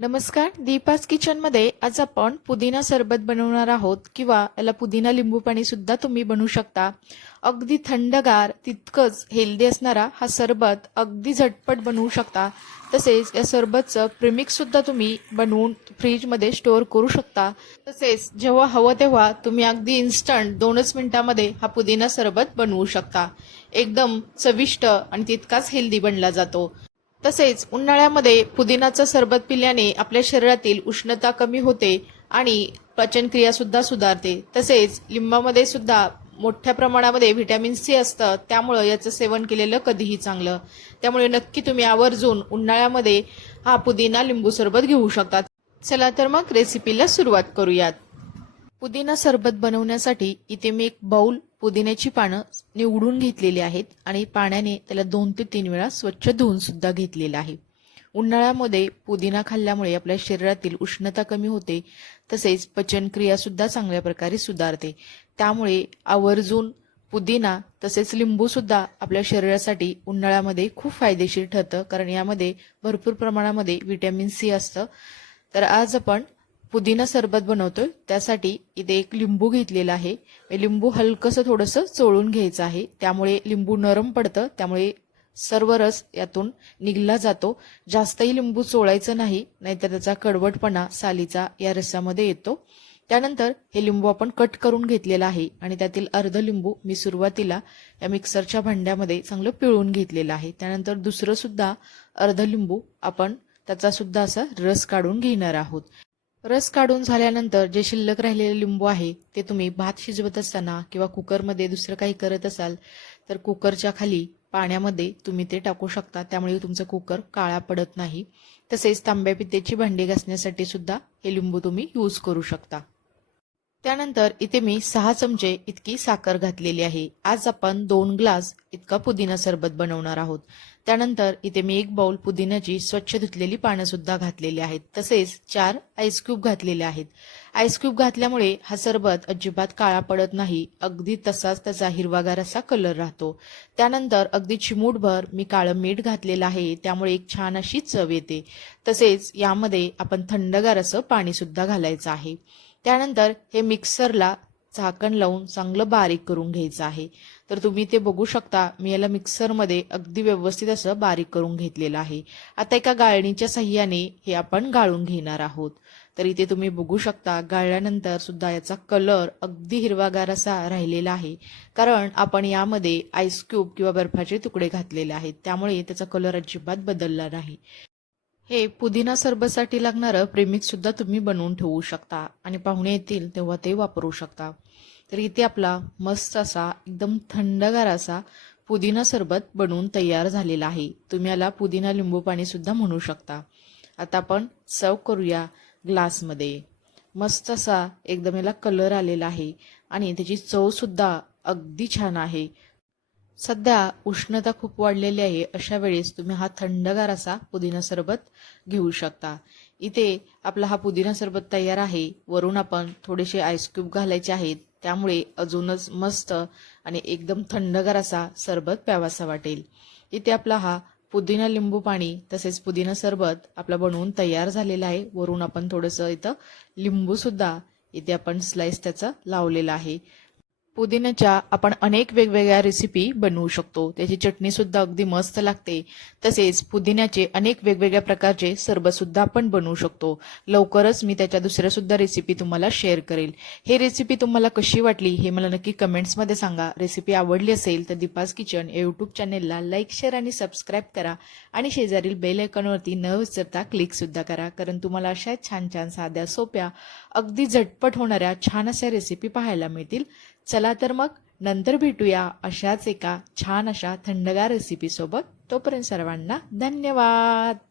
नमस्कार दीपास किचनमध्ये आज आपण पुदिना सरबत बनवणार आहोत किंवा याला पुदिना लिंबू पाणी सुद्धा तुम्ही बनवू शकता. अगदी थंडगार तितकंच हेल्दी असणारा हा सरबत अगदी झटपट बनवू शकता. तसेच या सरबतचं प्रिमिक्स सुद्धा तुम्ही बनवून फ्रीजमध्ये स्टोअर करू शकता. तसेच जेव्हा हवं तेव्हा तुम्ही अगदी इन्स्टंट दोनच मिनिटामध्ये हा पुदिना सरबत बनवू शकता. एकदम चविष्ट आणि तितकाच हेल्दी बनला जातो. तसेच उन्हाळ्यामध्ये पुदिनाचं सरबत पिल्याने आपल्या शरीरातील उष्णता कमी होते आणि पचनक्रिया सुद्धा सुधारते. तसेच लिंबामध्ये सुद्धा मोठ्या प्रमाणामध्ये व्हिटॅमिन सी असतं त्यामुळं याचं सेवन केलेलं कधीही चांगलं. त्यामुळे नक्की तुम्ही आवर्जून उन्हाळ्यामध्ये हा पुदिना लिंबू सरबत घेऊ शकता. चला तर मग रेसिपीला सुरुवात करूयात. पुदिना सरबत बनवण्यासाठी इथे मी एक बाउल पुदिन्याची पानं निवडून घेतलेली आहेत आणि पाण्याने त्याला दोन ते तीन वेळा स्वच्छ धुवून सुद्धा घेतलेलं आहे. उन्हाळ्यामध्ये पुदिना खाल्ल्यामुळे आपल्या शरीरातील उष्णता कमी होते तसेच पचनक्रिया सुद्धा चांगल्या प्रकारे सुधारते. त्यामुळे आवर्जून पुदिना तसेच लिंबू सुद्धा आपल्या शरीरासाठी उन्हाळ्यामध्ये खूप फायदेशीर ठरतं कारण यामध्ये भरपूर प्रमाणामध्ये व्हिटॅमिन सी असतं. तर आज आपण पुदिना सरबत बनवतोय. त्यासाठी इथे एक लिंबू घेतलेला आहे. लिंबू हलकंसं थोडंसं चोळून घ्यायचं आहे. त्यामुळे लिंबू नरम पडतं. त्यामुळे सर्व रस यातून निघला जातो. जास्तही लिंबू चोळायचं नाही नाहीतर त्याचा कडवटपणा सालीचा या रसामध्ये येतो. त्यानंतर हे लिंबू आपण कट करून घेतलेलं आहे आणि त्यातील अर्ध लिंबू मी सुरुवातीला या मिक्सरच्या भांड्यामध्ये चांगलं पिळून घेतलेलं आहे. त्यानंतर दुसरं सुद्धा अर्ध लिंबू आपण त्याचा सुद्धा असा रस काढून घेणार आहोत. रस काढून झाल्यानंतर जे शिल्लक राहिलेले लिंबू आहे ते तुम्ही भात शिजवत असताना किंवा कुकरमध्ये दुसरं काही करत असाल तर कुकरच्या खाली पाण्यामध्ये तुम्ही ते टाकू शकता. त्यामुळे तुमचं कुकर काळा पडत नाही. तसेच तांब्या पित्तेची भांडी घासण्यासाठी सुद्धा हे लिंबू तुम्ही यूज करू शकता. त्यानंतर इथे मी सहा चमचे इतकी साखर घातलेली आहे. आज आपण दोन ग्लास इतका पुदिना सरबत बनवणार आहोत. त्यानंतर इथे मी एक बाउल पुदिन्याची स्वच्छ धुतलेली पानं सुद्धा घातलेली आहेत. तसेच चार आईस क्यूब घातलेले आहेत. आईस क्यूब घातल्यामुळे हा सरबत अजिबात काळा पडत नाही. अगदी तसाच त्याचा हिरवागार असा कलर राहतो. त्यानंतर अगदी चिमूटभर मी काळं मीठ घातलेलं आहे. त्यामुळे एक छान अशी चव येते. तसेच यामध्ये आपण थंडगार असं पाणी सुद्धा घालायचं आहे. त्यानंतर हे मिक्सरला झाकण लावून चांगलं बारीक करून घ्यायचं आहे. तर तुम्ही ते बघू शकता मी याला मिक्सरमध्ये अगदी व्यवस्थित असं बारीक करून घेतलेलं आहे. आता एका गाळणीच्या साह्याने हे आपण गाळून घेणार आहोत. तर इथे तुम्ही बघू शकता गाळल्यानंतर सुद्धा याचा कलर अगदी हिरवागार असा राहिलेला आहे. कारण आपण यामध्ये आईस क्यूब किंवा बर्फाचे तुकडे घातलेले आहेत त्यामुळे त्याचा कलर अजिबात बदलला नाही. हे पुदिना सरबतसाठी लागणारं प्रेमिकसुद्धा तुम्ही बनवून ठेवू शकता. आणि पाहुणे येतील तेव्हा ते वापरू शकता. तर इथे आपला मस्त असा एकदम थंडगार असा पुदिना सरबत बनवून तयार झालेला आहे. तुम्ही याला पुदिना लिंबू पाणीसुद्धा म्हणू शकता. आता आपण सर्व करूया ग्लासमध्ये. मस्त असा एकदम याला कलर आलेला आहे. आणि त्याची चवसुद्धा अगदी छान आहे. सध्या उष्णता खूप वाढलेली आहे. अशा वेळेस तुम्ही हा थंडगार असा पुदिना सरबत घेऊ शकता. इथे आपला हा पुदिना सरबत तयार आहे. वरून आपण थोडेसे आईस क्यूब घालायचे आहेत. त्यामुळे अजूनच मस्त आणि एकदम थंडगार असा सरबत प्यावासा वाटेल. इथे आपला हा पुदिना लिंबू पाणी तसेच पुदिना सरबत आपला बनवून तयार झालेला आहे. वरून आपण थोडंसं इथं लिंबूसुद्धा इथे आपण स्लाइस त्याचा लावलेला आहे. पुदिन्याच्या आपण अनेक वेगवेगळ्या रेसिपी बनवू शकतो. त्याची चटणी सुद्धा अगदी मस्त लागते. तसेच पुदिन्याचे अनेक वेगवेगळ्या प्रकारचे सरबतसुद्धा आपण बनवू शकतो. लवकरच मी त्याच्या दुसऱ्या सुद्धा रेसिपी तुम्हाला शेअर करेल. हे रेसिपी तुम्हाला कशी वाटली हे मला नक्की कमेंट्समध्ये सांगा. रेसिपी आवडली असेल तर दीपास किचन या यूट्यूब चॅनेलला लाईक शेअर आणि सबस्क्राईब करा. आणि शेजारील बेल आयकॉनवरती न विसरता क्लिकसुद्धा करा. कारण तुम्हाला अशा छान छान साध्या सोप्या अगदी झटपट होणाऱ्या छान अशा रेसिपी पाहायला मिळतील. चला तर मग नंतर भेटूया अशाच एका छान अशा थंडगार रेसिपीसोबत तोपर्यंत सर्वांना धन्यवाद.